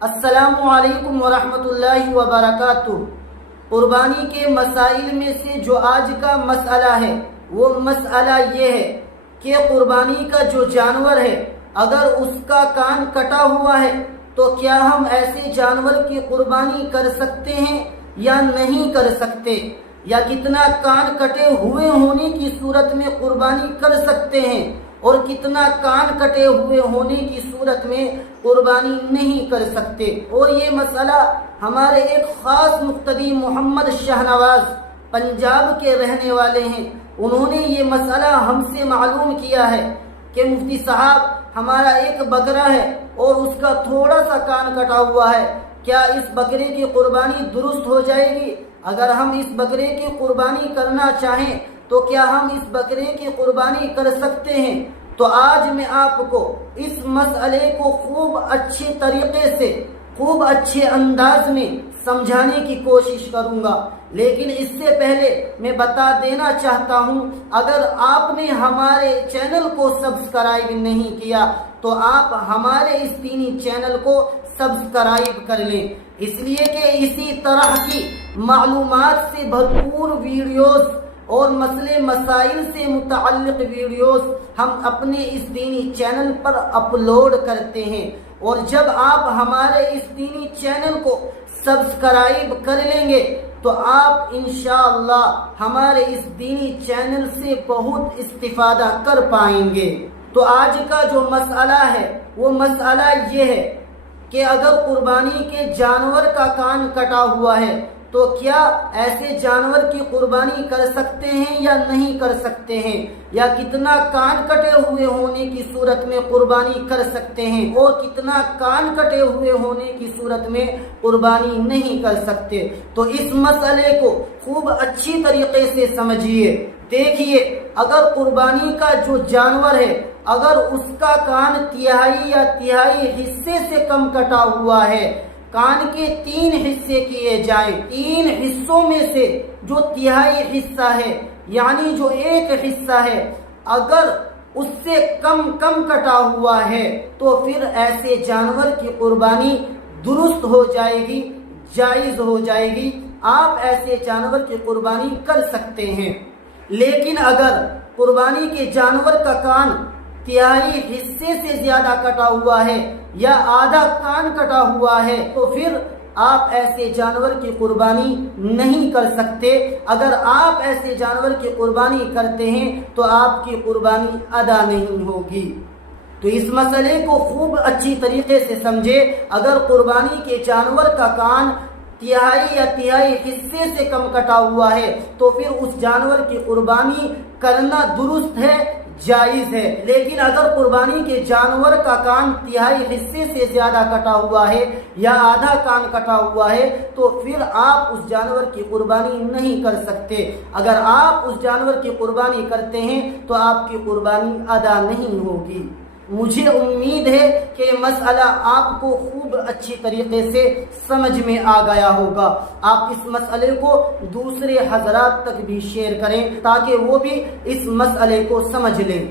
السلام علیکم ورحمۃ اللہ وبرکاتہ۔ قربانی کے مسائل میں سے جو آج کا مسئلہ ہے وہ مسئلہ یہ ہے کہ قربانی کا جو جانور ہے اگر اس کا کان کٹا ہوا ہے تو کیا ہم ایسے جانور کی قربانی کر سکتے ہیں یا نہیں کر سکتے، یا کتنا کان کٹے ہوئے ہونے کی صورت میں قربانی کر سکتے ہیں اور کتنا کان کٹے ہوئے ہونے کی صورت میں قربانی نہیں کر سکتے۔ اور یہ مسئلہ ہمارے ایک خاص مقتدی محمد شہنواز پنجاب کے رہنے والے ہیں، انہوں نے یہ مسئلہ ہم سے معلوم کیا ہے کہ مفتی صاحب ہمارا ایک بکرا ہے اور اس کا تھوڑا سا کان کٹا ہوا ہے، کیا اس بکرے کی قربانی درست ہو جائے گی؟ اگر ہم اس بکرے کی قربانی کرنا چاہیں تو کیا ہم اس بکرے کی قربانی کر سکتے ہیں؟ تو آج میں آپ کو اس مسئلے کو خوب اچھے طریقے سے، خوب اچھے انداز میں سمجھانے کی کوشش کروں گا، لیکن اس سے پہلے میں بتا دینا چاہتا ہوں اگر آپ نے ہمارے چینل کو سبسکرائب نہیں کیا تو آپ ہمارے اس دینی چینل کو سبسکرائب کر لیں، اس لیے کہ اسی طرح کی معلومات سے بھرپور ویڈیوز اور مسئلے مسائل سے متعلق ویڈیوز ہم اپنے اس دینی چینل پر اپلوڈ کرتے ہیں، اور جب آپ ہمارے اس دینی چینل کو سبسکرائب کر لیں گے تو آپ انشاءاللہ ہمارے اس دینی چینل سے بہت استفادہ کر پائیں گے۔ تو آج کا جو مسئلہ ہے وہ مسئلہ یہ ہے کہ اگر قربانی کے جانور کا کان کٹا ہوا ہے تو کیا ایسے جانور کی قربانی کر سکتے ہیں یا نہیں کر سکتے ہیں، یا کتنا کان کٹے ہوئے ہونے کی صورت میں قربانی کر سکتے ہیں اور کتنا کان کٹے ہوئے ہونے کی صورت میں قربانی نہیں کر سکتے۔ تو اس مسئلے کو خوب اچھی طریقے سے سمجھیے۔ دیکھیے، اگر قربانی کا جو جانور ہے اگر اس کا کان تہائی یا تہائی حصے سے کم کٹا ہوا ہے، کان کے 3 حصے کیے جائیں، 3 حصوں میں سے جو تہائی حصہ ہے یعنی جو 1 حصہ ہے اگر اس سے کم کٹا ہوا ہے تو پھر ایسے جانور کی قربانی درست ہو جائے گی، جائز ہو جائے گی، آپ ایسے جانور کی قربانی کر سکتے ہیں۔ لیکن اگر قربانی کے جانور کا کان تہائی حصے سے زیادہ کٹا ہوا ہے یا آدھا کان کٹا ہوا ہے تو پھر آپ ایسے جانور کی قربانی نہیں کر سکتے۔ اگر آپ ایسے جانور کی قربانی کرتے ہیں تو آپ کی قربانی ادا نہیں ہوگی۔ تو اس مسئلے کو خوب اچھی طریقے سے سمجھے۔ اگر قربانی کے جانور کا کان تہائی یا تہائی حصے سے کم کٹا ہوا ہے تو پھر اس جانور کی قربانی کرنا درست ہے، جائز ہے۔ لیکن اگر قربانی کے جانور کا کان تہائی حصے سے زیادہ کٹا ہوا ہے یا آدھا کان کٹا ہوا ہے تو پھر آپ اس جانور کی قربانی نہیں کر سکتے۔ اگر آپ اس جانور کی قربانی کرتے ہیں تو آپ کی قربانی ادا نہیں ہوگی۔ مجھے امید ہے کہ یہ مسئلہ آپ کو خوب اچھی طریقے سے سمجھ میں آ گیا ہوگا۔ آپ اس مسئلے کو دوسرے حضرات تک بھی شیئر کریں تاکہ وہ بھی اس مسئلے کو سمجھ لیں۔